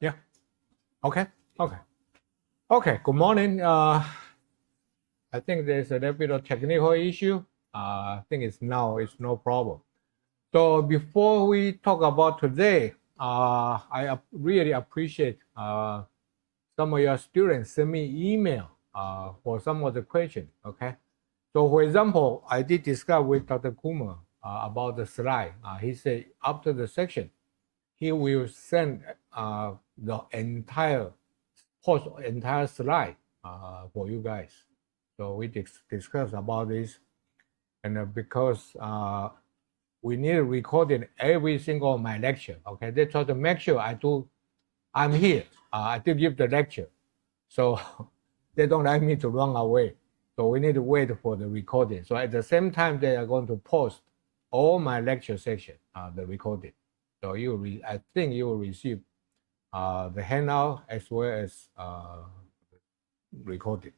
Yeah. Okay. Okay. Okay. Good morning. I think there's a little bit of technical issue. I think it's no problem. So before we talk about today, I really appreciate some of your students send me email for some of the questions. Okay. So for example, I did discuss with Dr. Kumar about the slide. He said after the section, he will send the entire slide for you guys. So we discussed about this, and because we need recording every single my lecture. Okay, they try to make sure I'm here. I do give the lecture, so they don't like me to run away. So we need to wait for the recording. So at the same time, they are going to post all my lecture section, the recording. So I think you will receive the handout as well as recording.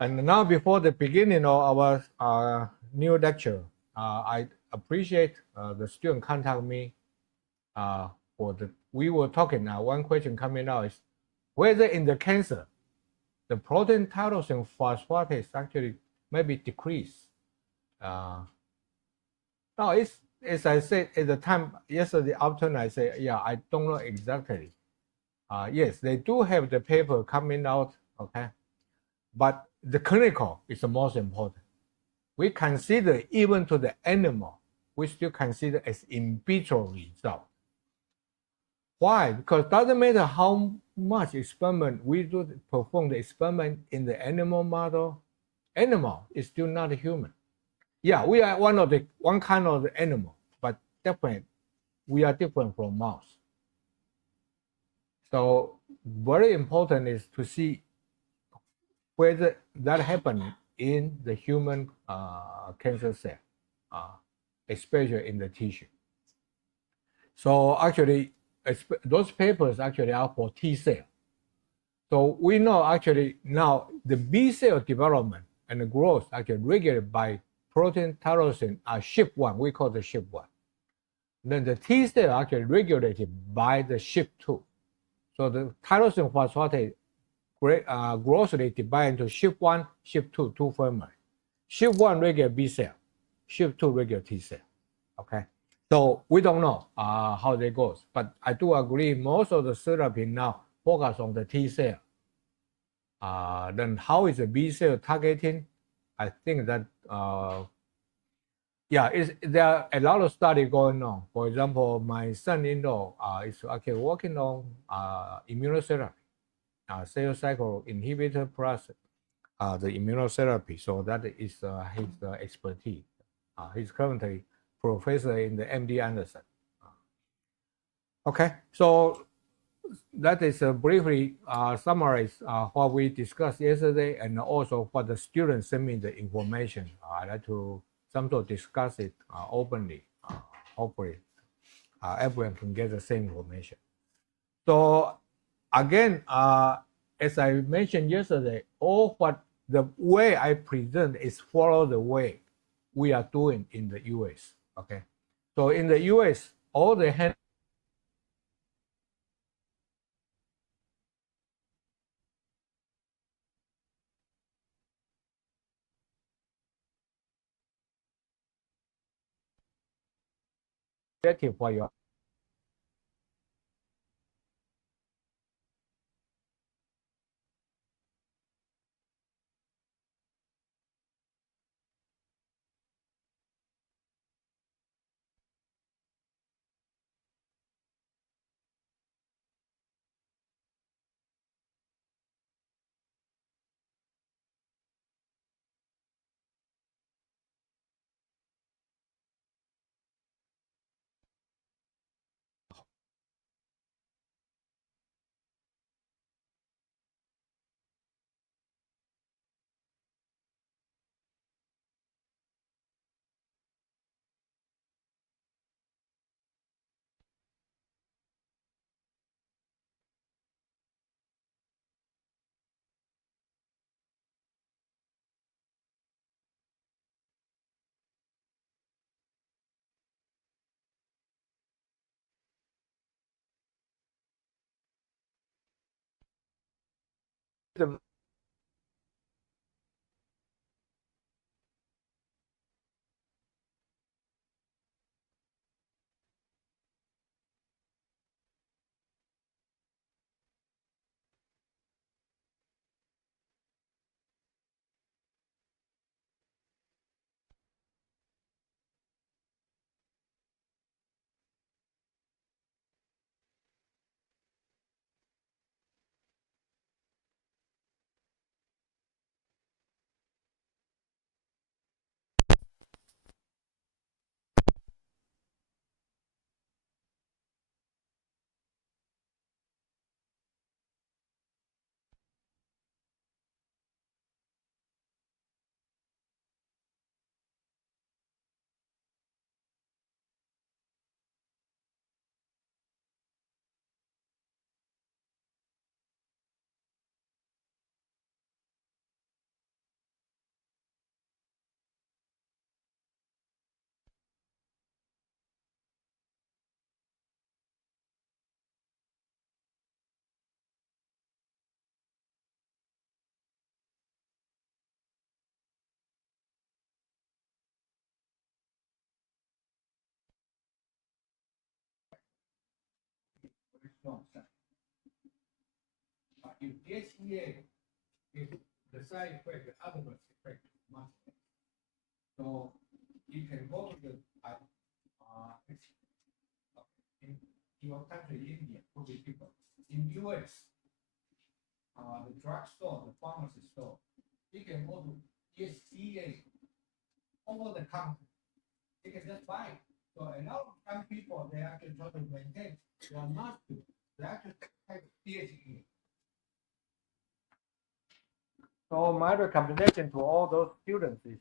And now, before the beginning of our new lecture, I appreciate the student contact me we were talking now. One question coming out is whether in the cancer, the protein tyrosine phosphatase actually maybe decrease. Now, it's, as I said at the time yesterday afternoon, I said, yeah, I don't know exactly. Yes, they do have the paper coming out, okay? But the clinical is the most important. We consider even to the animal, we still consider as in vitro result. Why? Because it doesn't matter how much experiment we do perform the experiment in the animal model, animal is still not a human. Yeah, we are one kind of the animal, but definitely we are different from mouse. So very important is to see whether that happened in the human cancer cell, especially in the tissue. So actually, those papers actually are for T cell. So we know actually now the B cell development and the growth actually regulated by protein tyrosine SHIP1. We call the SHIP1. Then the T cell actually regulated by the SHIP2. So the tyrosine phosphatase grossly divided into SHIP1, SHIP2, two family. SHIP1 regular B cell, SHIP2 regular T cell. Okay. So we don't know how that goes, but I do agree most of the therapy now focus on the T cell. Then how is the B cell targeting? I think that yeah, there are a lot of study going on. For example, my son-in-law is actually working on immunotherapy, cell cycle inhibitor plus the immunotherapy. So that is his expertise. He's currently professor in the MD Anderson. Okay, so that is briefly summarize what we discussed yesterday and also what the students sent me the information. I'd like to sometimes discuss it openly. Hopefully, everyone can get the same information. So again, as I mentioned yesterday, the way I present is follow the way we are doing in the US. Okay, so in the US, all the hand for your the if GIAN is the side effect, the adverse effect much less. So you can go to the in your country, India, could be people. In US, the drugstore, the pharmacy store, you can go to GIAN over the counter. You can just buy it. So a lot of young people, they actually try to maintain, they are not to, they actually take GIAN. So my recommendation to all those students is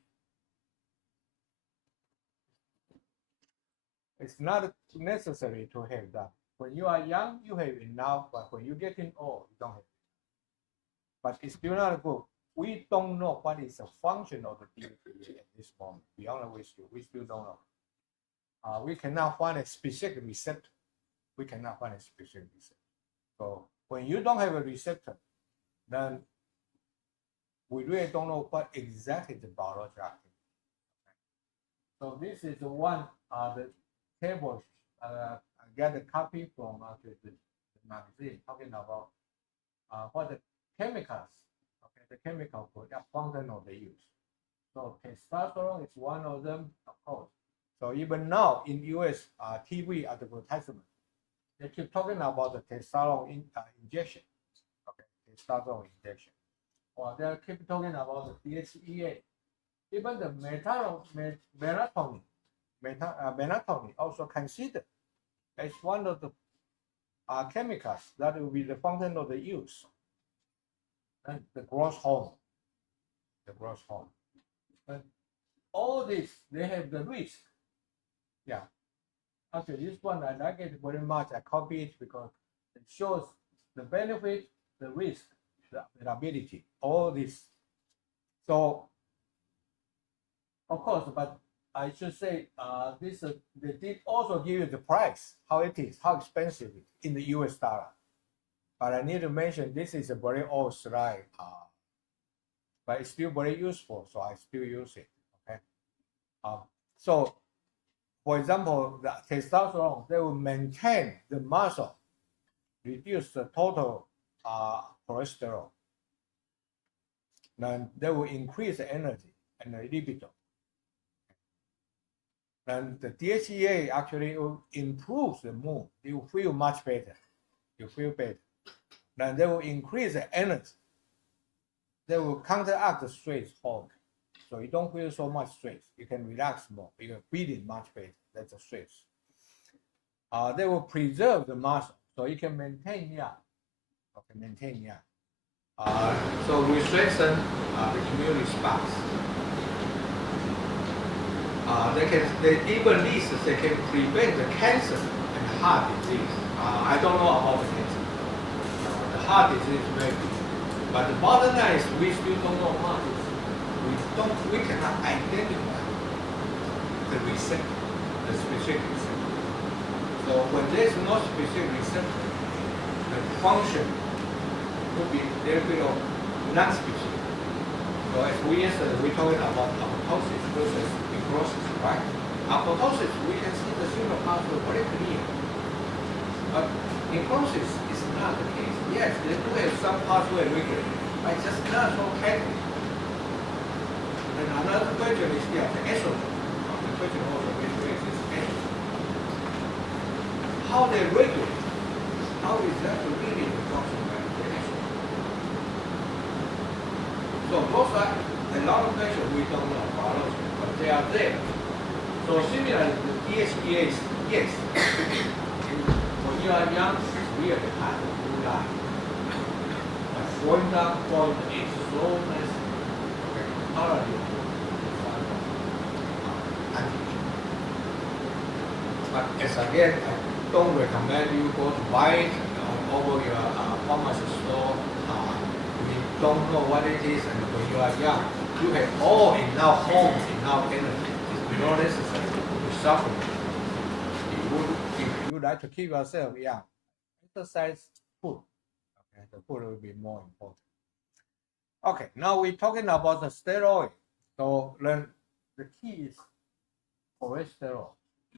it's not necessary to have that. When you are young, you have enough, but when you're getting old, you don't have enough. But it's still not good. We don't know what is the function of the DHEA at this moment. To be honest with you, we still don't know. We cannot find a specific receptor. We cannot find a specific receptor. So when you don't have a receptor, then we really don't know what exactly the biological activity. So this is the one, the table. I get a copy from the magazine talking about what the chemicals, okay, the chemical for the function of the use. So testosterone is one of them, of course. So even now in US TV advertisement, they keep talking about the testosterone injection, okay, testosterone injection. Or they keep talking about the DHEA. Even the melatonin also considered as one of the chemicals that will be the function of the use. And the growth hormone, And all this, they have the risk. Yeah. Actually, this one I like it very much. I copy it because it shows the benefit, the risk, the availability, all this. So, of course, but I should say this they did also give you the price, how it is, how expensive it is in the US dollar. But I need to mention this is a very old slide, but it's still very useful, so I still use it. Okay. So, for example, the testosterone, they will maintain the muscle, reduce the total cholesterol. Then they will increase the energy and the libido. And the DHEA actually will improve the mood. You feel much better. You feel better. Then they will increase the energy. They will counteract the stress hormone. So you don't feel so much stress. You can relax more. You can breathe much better. That's the stress. They will preserve the muscle. So you can maintain young. Okay, maintain young. So we strengthen the immune response. They even least they can prevent the cancer and heart disease. I don't know about the cancer. The heart disease maybe, but the bottom line is we still don't know much. We cannot identify the receptor, the specific receptor. So when there's no specific receptor, the function could be a little bit of non-specific. So as we're talking about apoptosis versus necrosis, right? Apoptosis, we can see the signal pathway very clear. But necrosis is not the case. Yes, they do have some pathway regulated, but just not so tightly. And another question is the estrogen. The question also is estrogen. How they regulate? How is that really the function of the estrogen? So those are a lot of questions we don't know biology, but they are there. So similarly, the DHEA is yes. When you are young, it's really hard to do that. But growing up point is so messy. Okay, already. But as again, I don't recommend you go to buy it over your pharmacy store. We don't know what it is, and when you are young, you have all enough homes, enough energy. It's not necessary to supplement. If you like to keep yourself young, exercise, food. Okay, the food will be more important. Okay, now we're talking about the steroid. So then the key is cholesterol.